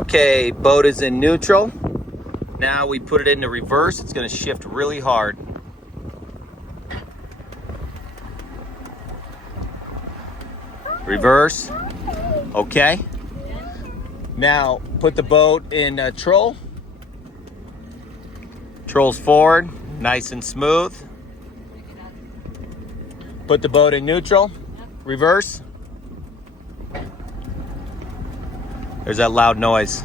Okay, boat is in neutral. Now we put it into reverse. It's going to shift really hard. Reverse. Okay. Now put the boat in troll. Trolls forward, nice and smooth. Put the boat in neutral. Reverse. There's that loud noise.